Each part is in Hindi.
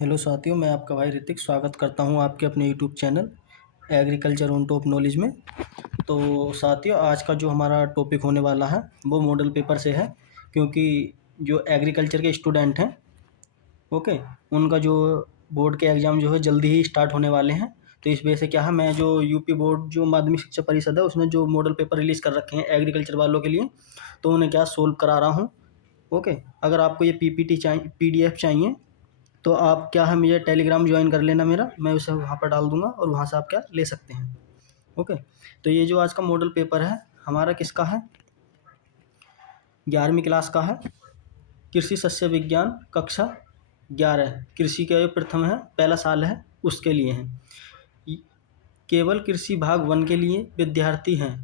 हेलो साथियों, मैं आपका भाई ऋतिक स्वागत करता हूं आपके अपने YouTube channel agriculture on top knowledge में। तो साथियों, आज का जो हमारा टॉपिक होने वाला है वो मॉडल पेपर से है, क्योंकि जो एग्रीकल्चर के स्टूडेंट हैं, ओके, उनका जो बोर्ड के एग्ज़ाम जो है जल्दी ही स्टार्ट होने वाले हैं। तो इस वजह से क्या है, मैं जो यूपी बोर्ड जो माध्यमिक शिक्षा परिषद है उसने जो मॉडल पेपर रिलीज़ कर रखे हैं एग्रीकल्चर वालों के लिए, तो उन्हें क्या सोल्व करा रहा हूँ। ओके, अगर आपको ये पीपीटी चाहिए, पीडीएफ चाहिए, तो आप क्या है मुझे टेलीग्राम ज्वाइन कर लेना मेरा, मैं उसे वहाँ पर डाल दूँगा और वहाँ से आप क्या ले सकते हैं। ओके, तो ये जो आज का मॉडल पेपर है हमारा किसका है, 11वीं क्लास का है, कृषि शस्य विज्ञान कक्षा 11, कृषि का जो प्रथम है, पहला साल है, उसके लिए है। केवल कृषि भाग 1 के लिए विद्यार्थी हैं,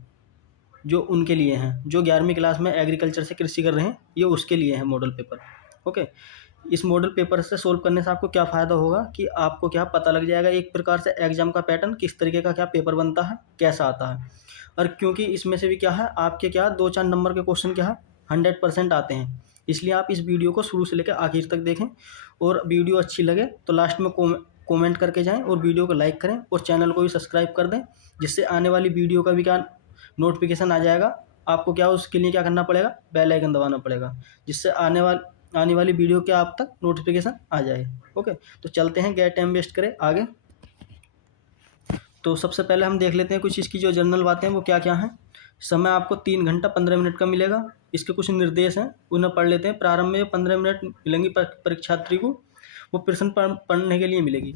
जो उनके लिए हैं, जो 11वीं क्लास में एग्रीकल्चर से कृषि कर रहे हैं, ये उसके लिए है मॉडल पेपर। ओके, इस मॉडल पेपर से सोल्व करने से आपको क्या फ़ायदा होगा कि आपको क्या पता लग जाएगा एक प्रकार से एग्जाम का पैटर्न, किस तरीके का क्या पेपर बनता है, कैसा आता है। और क्योंकि इसमें से भी क्या है आपके क्या 2-4 नंबर के क्वेश्चन क्या है 100% आते हैं, इसलिए आप इस वीडियो को शुरू से लेकर आखिर तक देखें। और वीडियो अच्छी लगे तो लास्ट में कमेंट करके जाएं और वीडियो को लाइक करें और चैनल को भी सब्सक्राइब कर दें, जिससे आने वाली वीडियो का भी क्या नोटिफिकेशन आ जाएगा। आपको क्या उसके लिए क्या करना पड़ेगा, बेल आइकन दबाना पड़ेगा, जिससे आने वाली वीडियो के आप तक नोटिफिकेशन आ जाए। ओके, तो चलते हैं, गैर टाइम वेस्ट करें आगे। तो सबसे पहले हम देख लेते हैं कुछ इसकी जो जनरल बातें हैं वो क्या क्या हैं। समय आपको 3 घंटा 15 मिनट का मिलेगा। इसके कुछ निर्देश हैं, उन्हें पढ़ लेते हैं। प्रारंभ में 15 मिनट मिलेंगी परीक्षार्थी को, वो प्रश्न पढ़ने के लिए मिलेगी।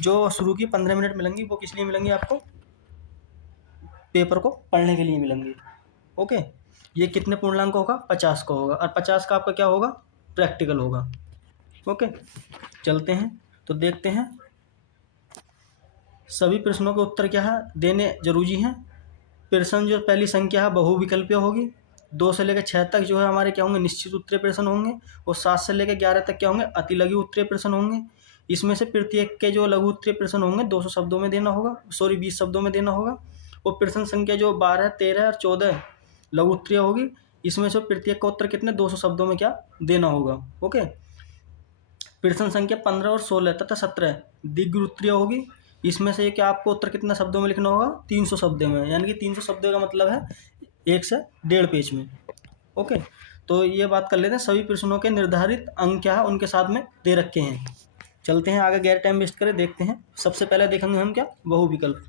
जो शुरू की 15 मिनट मिलेंगी वो किस लिए मिलेंगी आपको, पेपर को पढ़ने के लिए मिलेंगी। ओके, ये कितने पूर्णांक होगा, 50 का होगा, और 50 का आपका क्या होगा, प्रैक्टिकल होगा। ओके, चलते हैं तो देखते हैं। सभी प्रश्नों के उत्तर क्या है देने जरूरी हैं। प्रश्न जो पहली संख्या है बहुविकल्पीय होगी। 2 से लेकर 6 तक जो है हमारे क्या होंगे, निश्चित उत्तरीय प्रश्न होंगे। और 7 से लेकर 11 तक क्या होंगे, अति लघु उत्तरीय प्रश्न होंगे। इसमें से प्रत्येक के जो लघु उत्तरीय प्रश्न होंगे 200 शब्दों में देना होगा, 20 शब्दों में देना होगा। और प्रश्न संख्या जो 12, 13 और 14 लघु उत्तरीय होगी, इसमें से प्रत्येक का उत्तर कितने 200 शब्दों में क्या देना होगा। ओके, प्रश्न संख्या 15 और 16 तथा 17 दीर्घ उत्तरीय होगी। इसमें से क्या आपको उत्तर कितना शब्दों में लिखना होगा, 300 शब्दों में, यानी कि 300 शब्दों का मतलब है 1 से 1.5 पेज में। ओके, तो ये बात कर लेते हैं। सभी प्रश्नों के निर्धारित अंक क्या है उनके साथ में दे रखे हैं। चलते हैं आगे, गैर टाइम वेस्ट करें, देखते हैं। सबसे पहले देखेंगे हम क्या, बहुविकल्प।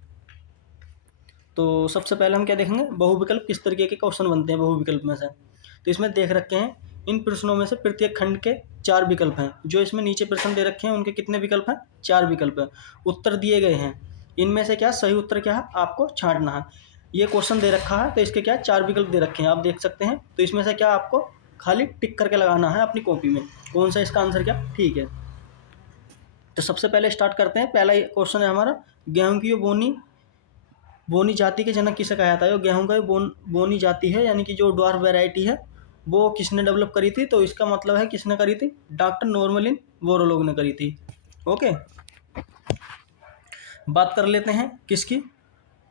तो सबसे पहले हम क्या देखेंगे, बहुविकल्प किस तरीके के क्वेश्चन बनते हैं बहुविकल्प में से। तो इसमें देख रखे हैं, इन प्रश्नों में से प्रत्येक खंड के 4 विकल्प हैं। जो इसमें नीचे प्रश्न दे रखे हैं उनके कितने विकल्प हैं, 4 विकल्प हैं। उत्तर दिए गए हैं, इनमें से क्या सही उत्तर क्या है आपको छांटना है। ये क्वेश्चन दे रखा है तो इसके क्या 4 विकल्प दे रखे हैं, आप देख सकते हैं। तो इसमें से क्या आपको खाली टिक करके लगाना है अपनी कॉपी में, कौन सा इसका आंसर क्या ठीक है। तो सबसे पहले स्टार्ट करते हैं। पहला क्वेश्चन है हमारा, गेहूं की बोनी जाति के जनक किसे कहा जाता है। जो गेहूं का बोनी जाति है, यानी कि जो ड्वार्फ वैरायटी है, वो किसने डेवलप करी थी, तो इसका मतलब है किसने करी थी, डॉक्टर नॉर्मलिन बोरलॉग ने करी थी। ओके, बात कर लेते हैं किसकी,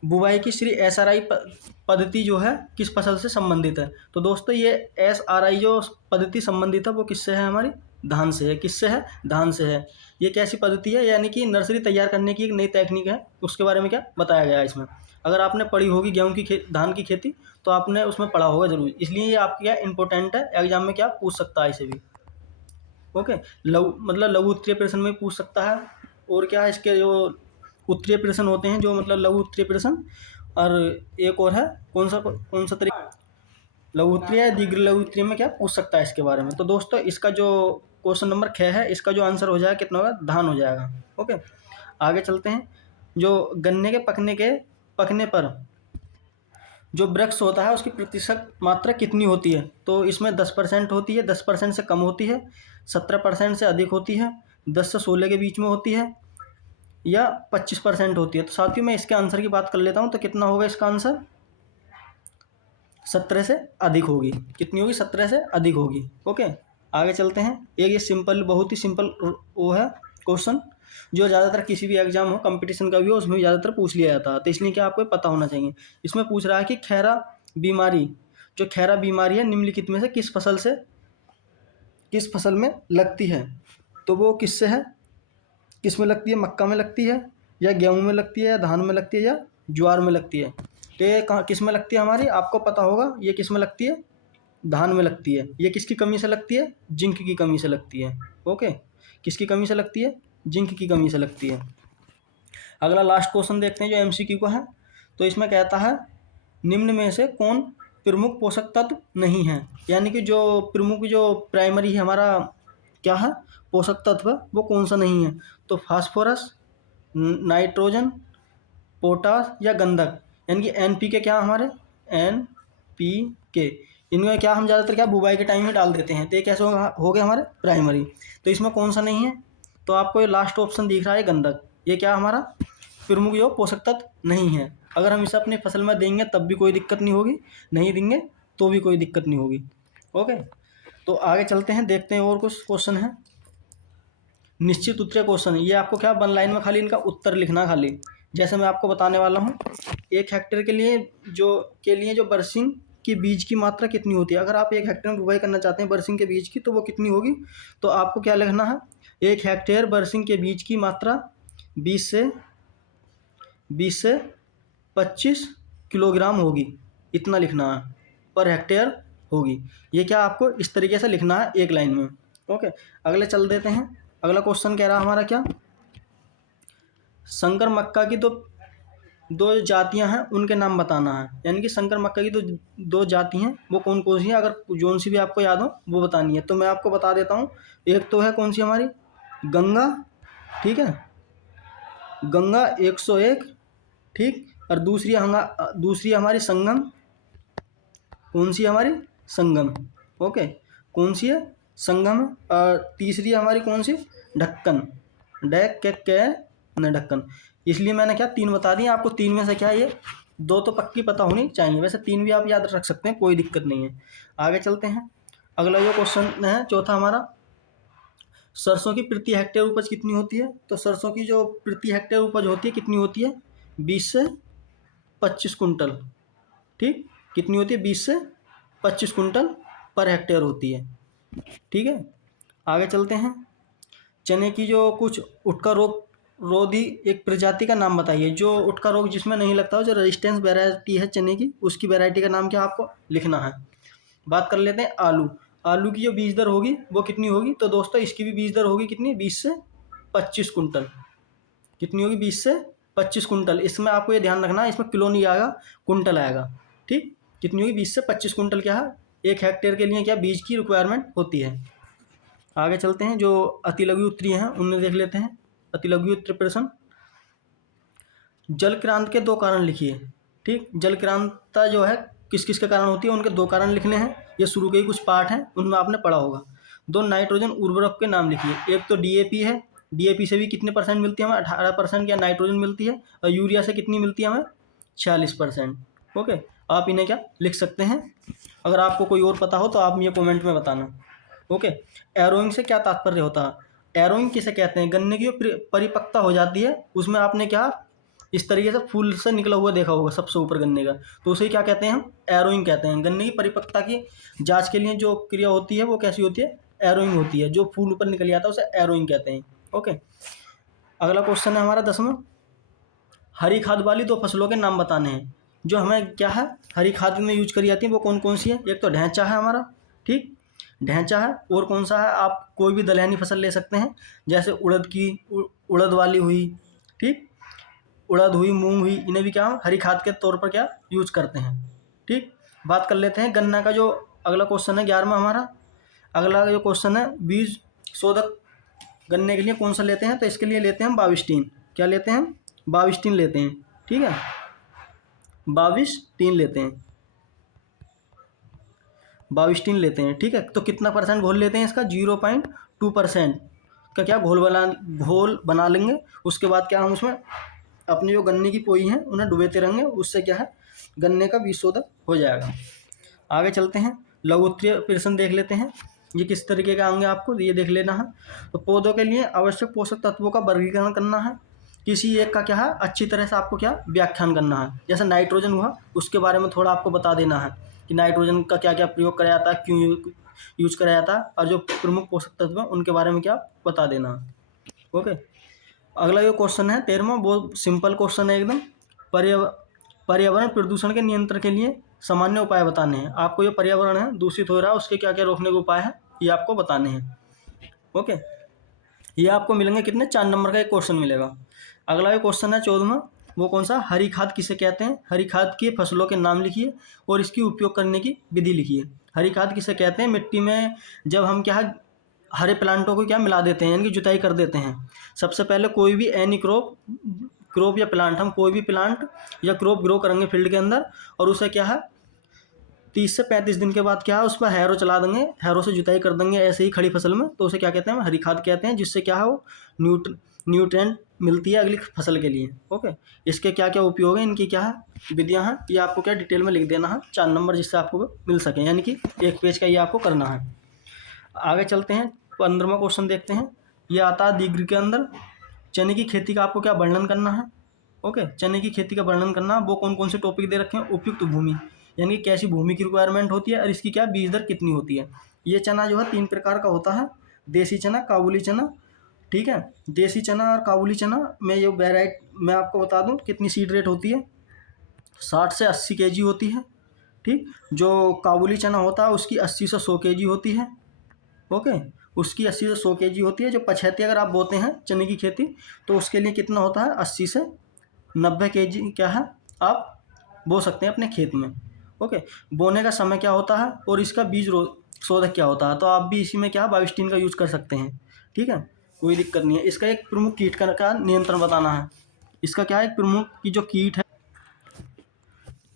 बुवाई की। श्री SRI पद्धति जो है किस फसल से संबंधित है। तो दोस्तों ये SRI जो पद्धति संबंधित है वो किससे है, हमारी धान से है। किससे है, धान से है। ये कैसी पद्धति है, यानी कि नर्सरी तैयार करने की एक नई तकनीक है, उसके बारे में क्या बताया गया है इसमें। अगर आपने पढ़ी होगी गेहूं की धान की खेती, तो आपने उसमें पढ़ा होगा जरूर, इसलिए ये आपके क्या इंपॉर्टेंट है, एग्जाम में क्या पूछ सकता है इसे भी। ओके, लघु उत्तरीय प्रश्न में पूछ सकता है। और क्या है, इसके जो उत्तरीय प्रश्न होते हैं, जो मतलब लघु उत्तरीय प्रश्न, और एक और है कौन सा तरीका, लघु उत्तरीय या दीर्घ लघु उत्तरीय में क्या पूछ सकता है इसके बारे में। तो दोस्तों इसका जो क्वेश्चन नंबर 6 है, इसका जो आंसर हो जाएगा कितना होगा, धान हो जाएगा। ओके, आगे चलते हैं। जो गन्ने के पकने पर जो वृक्ष होता है उसकी प्रतिशत मात्रा कितनी होती है। तो इसमें 10% होती है, 10% से कम होती है, 17% से अधिक होती है, 10 से 16 के बीच में होती है, या 25% होती है। तो साथियों मैं इसके आंसर की बात कर लेता हूँ। तो कितना होगा इसका आंसर, 17 से अधिक होगी। कितनी होगी, 17 से अधिक होगी। ओके, आगे चलते हैं। एक ये सिंपल, बहुत ही सिंपल वो है क्वेश्चन, जो ज़्यादातर किसी भी एग्जाम हो, कंपटीशन का भी हो, उसमें ज़्यादातर पूछ लिया जाता है। तो इसलिए क्या आपको पता होना चाहिए। इसमें पूछ रहा है कि खैरा बीमारी है निम्नलिखित में से किस फसल में लगती है। तो वो किससे है, किस में लगती है, मक्का में लगती है या गेहूँ में लगती है या धान में लगती है या ज्वार में लगती है। तो ये कहाँ किस में लगती है हमारी, आपको पता होगा ये किस में लगती है, धान में लगती है। ये किसकी कमी से लगती है, जिंक की कमी से लगती है। ओके, किसकी कमी से लगती है, जिंक की कमी से लगती है। अगला लास्ट क्वेश्चन देखते हैं जो एमसीक्यू का है। तो इसमें कहता है निम्न में से कौन प्रमुख पोषक तत्व नहीं है, यानी कि जो प्रमुख जो प्राइमरी है हमारा क्या है पोषक तत्व वो कौन सा नहीं है। तो फास्फोरस, नाइट्रोजन, पोटास या गंधक, यानी कि एनपीके क्या हमारे एनपीके, इनमें क्या हम ज़्यादातर क्या बुवाई के टाइम में डाल देते हैं। तो ये कैसे हो गए हमारे प्राइमरी। तो इसमें कौन सा नहीं है, तो आपको ये लास्ट ऑप्शन दिख रहा है गंधक, ये क्या हमारा प्रमुख जो पोषक तत्व नहीं है। अगर हम इसे अपनी फसल में देंगे तब भी कोई दिक्कत नहीं होगी, नहीं देंगे तो भी कोई दिक्कत नहीं होगी। ओके, तो आगे चलते हैं, देखते हैं और कुछ क्वेश्चन है। निश्चित उत्तरीय क्वेश्चन, ये आपको क्या 1 लाइन में खाली इनका उत्तर लिखना खाली। जैसे मैं आपको बताने वाला हूँ, 1 हेक्टेयर के लिए जो बरसिंग की बीज की मात्रा कितनी होती है। अगर आप 1 हेक्टेयर में बुवाई करना चाहते हैं बरसिंग के बीज की तो वो कितनी होगी। तो आपको क्या लिखना है, 1 हेक्टेयर बरसिंग के बीज की मात्रा 20 से 25 किलोग्राम होगी, इतना लिखना है पर हेक्टेयर होगी। ये क्या आपको इस तरीके से लिखना है 1 लाइन में। ओके, अगले चल देते हैं। अगला क्वेश्चन कह रहा है हमारा क्या, संकर मक्का की दो जातियां हैं उनके नाम बताना है। यानी कि संकर मक्का की दो जाति हैं वो कौन कौन सी हैं, अगर जोन सी भी आपको याद हो वो बतानी है। तो मैं आपको बता देता हूँ, एक तो है कौन सी हमारी गंगा, ठीक है, गंगा 101, ठीक, और दूसरी हमारी संगम, कौन सी हमारी संगम, ओके, कौन सी है संगम, और तीसरी हमारी कौन सी ढक्कन, ढक्कन। इसलिए मैंने क्या 3 बता दी, आपको 3 में से क्या ये 2 तो पक्की पता होनी चाहिए, वैसे 3 भी आप याद रख सकते हैं, कोई दिक्कत नहीं है। आगे चलते हैं, अगला जो क्वेश्चन है चौथा हमारा, सरसों की प्रति हेक्टेयर उपज कितनी होती है। तो सरसों की जो प्रति हेक्टेयर उपज होती है कितनी होती है, 20 से 25 कुंटल, ठीक, कितनी होती है 20 से 25 कुंटल पर हेक्टेयर होती है, ठीक है। आगे चलते हैं, चने की जो कुछ उटका रोग रोधी एक प्रजाति का नाम बताइए। जो उटका रोग जिसमें नहीं लगता हो, जो रेजिस्टेंस वैरायटी है चने की, उसकी वैरायटी का नाम क्या आपको लिखना है। बात कर लेते हैं आलू की जो बीज दर होगी वो कितनी होगी। तो दोस्तों इसकी भी बीज दर होगी कितनी, 20 से 25 कुंटल, कितनी होगी 20 से 25 कुंटल। इसमें आपको ये ध्यान रखना है, इसमें किलो नहीं आएगा कुंटल आएगा, ठीक, कितनी होगी 20 से 25 कुंटल क्या है 1 हेक्टेयर के लिए क्या बीज की रिक्वायरमेंट होती है। आगे चलते हैं, जो अति लघु उत्तरीय हैं उनमें देख लेते हैं। अति लघु उत्तरीय प्रश्न, जल क्रांति के 2 कारण लिखिए, ठीक, जल क्रांति जो है किस किस के कारण होती है, उनके 2 कारण लिखने हैं। ये शुरू के ही कुछ पार्ट हैं उनमें आपने पढ़ा होगा। 2 नाइट्रोजन उर्वरक के नाम लिखिए। एक तो डीएपी है, डीएपी से भी कितने % मिलती है हमें, 18% क्या नाइट्रोजन मिलती है, और यूरिया से कितनी मिलती है हमें 46%। ओके, आप इन्हें क्या लिख सकते हैं। अगर आपको कोई और पता हो तो आप मुझे कमेंट में बताना। ओके, एरोइंग से क्या तात्पर्य होता है, एरोइंग किसे कहते हैं, गन्ने की जो परिपक्वता हो जाती है उसमें आपने क्या इस तरीके से फूल से निकला हुआ देखा होगा सबसे ऊपर गन्ने का, तो उसे क्या कहते हैं हम एरोइंग कहते हैं। गन्ने की परिपक्वता की जांच के लिए जो क्रिया होती है वो कैसी होती है, एरोइंग होती है। जो फूल ऊपर निकल जाता है उसे एरोइंग कहते हैं। ओके, अगला क्वेश्चन है हमारा 10वां, हरी खाद वाली 2 फसलों के नाम बताने हैं। जो हमें क्या है हरी खाद में यूज करी जाती है वो कौन कौन सी है। एक तो ढैंचा है हमारा, ठीक, ढैंचा है, और कौन सा है, आप कोई भी दलहनी फसल ले सकते हैं, जैसे उड़द वाली हुई, ठीक, उड़द हुई, मूंग हुई, इन्हें भी क्या हरी खाद के तौर पर क्या यूज करते हैं, ठीक। बात कर लेते हैं गन्ना का, जो अगला क्वेश्चन है 11वां हमारा। अगला जो क्वेश्चन है बीज शोधक गन्ने के लिए कौन सा लेते हैं। तो इसके लिए लेते हैं बाविस्टीन, क्या लेते हैं, बाविस्टीन लेते हैं, ठीक है, बाविस्टीन लेते हैं, बाविस्टीन लेते हैं, ठीक है। तो कितना % घोल लेते हैं इसका, 0.2% का क्या घोल बना लेंगे। उसके बाद क्या हम उसमें अपनी जो गन्ने की पोई हैं उन्हें डुबेते रहेंगे, उससे क्या है गन्ने का बीज शोधक हो जाएगा। आगे चलते हैं, लघु उत्तरीय प्रश्न देख लेते हैं, ये किस तरीके का आएंगे आपको ये देख लेना है। तो पौधों के लिए आवश्यक पोषक तत्वों का वर्गीकरण करना है, किसी एक का क्या है अच्छी तरह से आपको क्या व्याख्यान करना है। जैसे नाइट्रोजन हुआ उसके बारे में थोड़ा आपको बता देना है कि नाइट्रोजन का क्या क्या प्रयोग कराया जाता है, क्यों यूज कराया जाता है, और जो प्रमुख पोषक तत्व हैं उनके बारे में क्या बता देना है। ओके, अगला जो क्वेश्चन है 13वां, वो सिंपल क्वेश्चन है एकदम। पर्यावरण प्रदूषण के नियंत्रण के लिए सामान्य उपाय बताने हैं। आपको ये पर्यावरण है दूषित हो रहा है, उसके क्या क्या रोकने के उपाय हैं ये आपको बताने हैं। ओके, ये आपको मिलेंगे कितने, 4 नंबर का एक क्वेश्चन मिलेगा। अगला जो क्वेश्चन है 14वां, वो कौन सा, हरी खाद किसे कहते हैं। हरी खाद की फसलों के नाम लिखिए और इसकी उपयोग करने की विधि लिखिए। हरी खाद किसे कहते हैं, मिट्टी में जब हम क्या है हरे प्लांटों को क्या मिला देते हैं, यानी कि जुताई कर देते हैं। सबसे पहले कोई भी एनी क्रॉप या प्लांट, हम कोई भी प्लांट या क्रॉप ग्रो करेंगे फील्ड के अंदर, और उसे क्या है 30 से 35 दिन के बाद क्या है उस पर हैरो चला देंगे, हैरो से जुताई कर देंगे ऐसे ही खड़ी फसल में, तो उसे क्या कहते हैं, हरी खाद कहते हैं। जिससे क्या है वो न्यूट्रिएंट मिलती है अगली फसल के लिए। ओके, इसके क्या क्या उपयोग है, इनकी क्या है विधियाँ हैं, ये आपको क्या डिटेल में लिख देना है, 4 नंबर जिससे आपको मिल सके, यानी कि 1 पेज का ये आपको करना है। आगे चलते हैं, 15वां क्वेश्चन देखते हैं। ये आता है डिग्री के अंदर, चने की खेती का आपको क्या वर्णन करना है। ओके, चने की खेती का वर्णन करना, वो कौन कौन से टॉपिक दे रखे हैं, उपयुक्त भूमि, यानी कि कैसी भूमि की रिक्वायरमेंट होती है और इसकी क्या बीज दर कितनी होती है। ये चना जो है 3 प्रकार का होता है, देसी चना, काबुली चना। ठीक है, देसी चना और काबुली चना में ये वेराइटी मैं आपको बता दूं कितनी सीड रेट होती है, 60 से 80 केजी होती है। ठीक, जो काबुली चना होता है उसकी 80 से 100 केजी होती है। ओके, उसकी 80 से 100 केजी होती है। जो पछेती अगर आप बोते हैं चने की खेती, तो उसके लिए कितना होता है, 80 से 90 केजी क्या है आप बो सकते हैं अपने खेत में। ओके, बोने का समय क्या होता है और इसका बीज शोधक क्या होता है, तो आप भी इसी में क्या बायोस्टीन का यूज कर सकते हैं। ठीक है, कोई दिक्कत नहीं है। इसका एक प्रमुख कीट का नियंत्रण बताना है। इसका क्या है, एक प्रमुख की जो कीट है,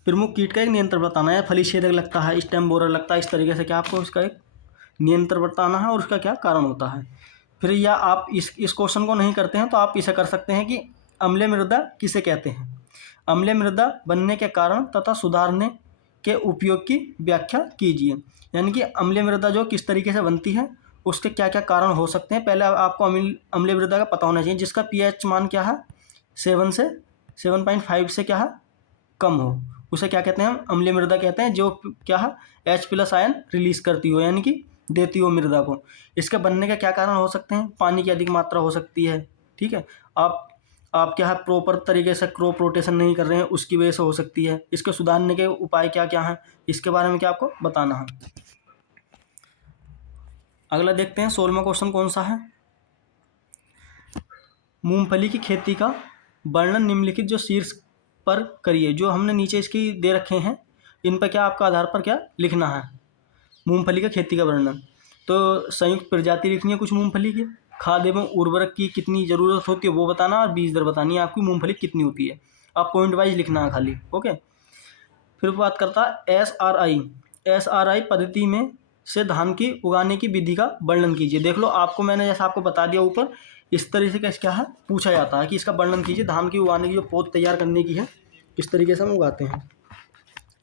प्रमुख कीट का एक नियंत्रण बताना है। फली छेदक लगता है, स्टेम बोरर लगता है, इस तरीके से क्या आपको इसका एक नियंत्रण बताना है और उसका क्या कारण होता है। फिर या आप इस क्वेश्चन को नहीं करते हैं तो आप इसे कर सकते हैं कि अम्लीय मृदा किसे कहते हैं। अम्लीय मृदा बनने के कारण तथा सुधारने के उपयोग की व्याख्या कीजिए, यानी कि अम्लीय मृदा जो किस तरीके से बनती है, उसके क्या क्या कारण हो सकते हैं। पहले आपको अम्लीय मृदा का पता होना चाहिए, जिसका पीएच मान क्या है 7 से 7.5 से क्या है कम हो, उसे क्या कहते हैं, हम अम्लीय मृदा कहते हैं। जो क्या है H+ आयन रिलीज करती हो, यानी कि देती हो मृदा को। इसके बनने के क्या कारण हो सकते हैं, पानी की अधिक मात्रा हो सकती है। ठीक है, आप क्या है प्रॉपर तरीके से क्रॉप रोटेशन नहीं कर रहे हैं, उसकी वजह से हो सकती है। इसके सुधारने के उपाय क्या क्या हैं, इसके बारे में क्या आपको बताना है। अगला देखते हैं 16वां क्वेश्चन कौन सा है, मूंगफली की खेती का वर्णन निम्नलिखित जो शीर्ष पर करिए। जो हमने नीचे इसकी दे रखे हैं, इन पर क्या आपका आधार पर क्या लिखना है, मूंगफली का खेती का वर्णन। तो संयुक्त प्रजाति लिखनी है कुछ मूंगफली की, खाद एवं उर्वरक की कितनी ज़रूरत होती है वो बताना, और बीज दर बतानी है आपकी मूंगफली कितनी होती है। आप पॉइंट वाइज लिखना है खाली। ओके, फिर बात करता है SRI पद्धति में से धान की उगाने की विधि का वर्णन कीजिए। देख लो, आपको मैंने जैसा आपको बता दिया ऊपर, इस तरीके से क्या है पूछा जाता है कि इसका वर्णन कीजिए, धान की उगाने की जो पौध तैयार करने की है, किस तरीके से हम उगाते हैं,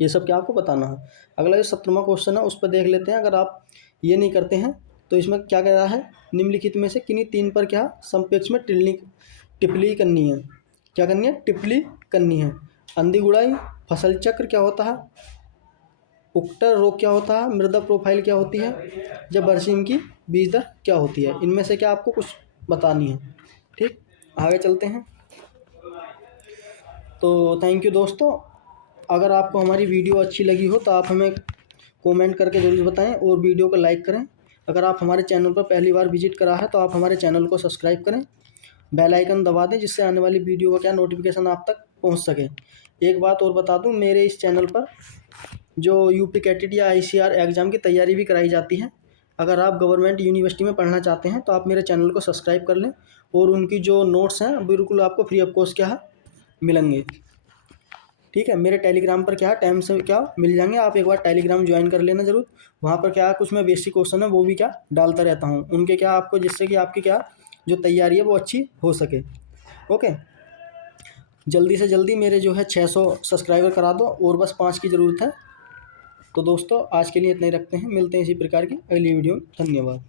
ये सब क्या आपको बताना है। अगला जो 17वां क्वेश्चन है उस पर देख लेते हैं। अगर आप ये नहीं करते हैं तो इसमें क्या कह रहा है, निम्नलिखित में से किन्हीं 3 पर क्या संपेक्ष में टिप्पणी करनी है। क्या करनी है, टिप्पणी करनी है। अंधी गुड़ाई, फसल चक्र क्या होता है, उक्टर रोग क्या होता है, मृदा प्रोफाइल क्या होती है, जब बरसीम की बीज दर क्या होती है। इनमें से क्या आपको कुछ बतानी है। ठीक, आगे चलते हैं। तो थैंक यू दोस्तों, अगर आपको हमारी वीडियो अच्छी लगी हो तो आप हमें कमेंट करके ज़रूर बताएं और वीडियो को लाइक करें। अगर आप हमारे चैनल पर पहली बार विजिट करा है तो आप हमारे चैनल को सब्सक्राइब करें, बेल आइकन दबा दें, जिससे आने वाली वीडियो का क्या नोटिफिकेशन आप तक पहुंच सके। एक बात और बता दूं, मेरे इस चैनल पर जो UP कैटेट या ICR एग्ज़ाम की तैयारी भी कराई जाती है। अगर आप गवर्नमेंट यूनिवर्सिटी में पढ़ना चाहते हैं तो आप मेरे चैनल को सब्सक्राइब कर लें, और उनकी जो नोट्स हैं बिल्कुल आपको फ्री ऑफ कॉस्ट क्या है मिलेंगे। ठीक है, मेरे टेलीग्राम पर क्या टाइम से क्या मिल जाएंगे, आप एक बार टेलीग्राम ज्वाइन कर लेना ज़रूर। वहाँ पर क्या कुछ मैं बेसिक क्वेश्चन है वो भी क्या डालता रहता हूँ, उनके क्या आपको, जिससे कि आपकी क्या जो तैयारी है वो अच्छी हो सके। ओके, जल्दी से जल्दी मेरे जो है 600 सब्सक्राइबर करा दो, और बस 5 की ज़रूरत है। तो दोस्तों आज के लिए इतना ही रखते हैं, मिलते हैं इसी प्रकार की अगली वीडियो में। धन्यवाद।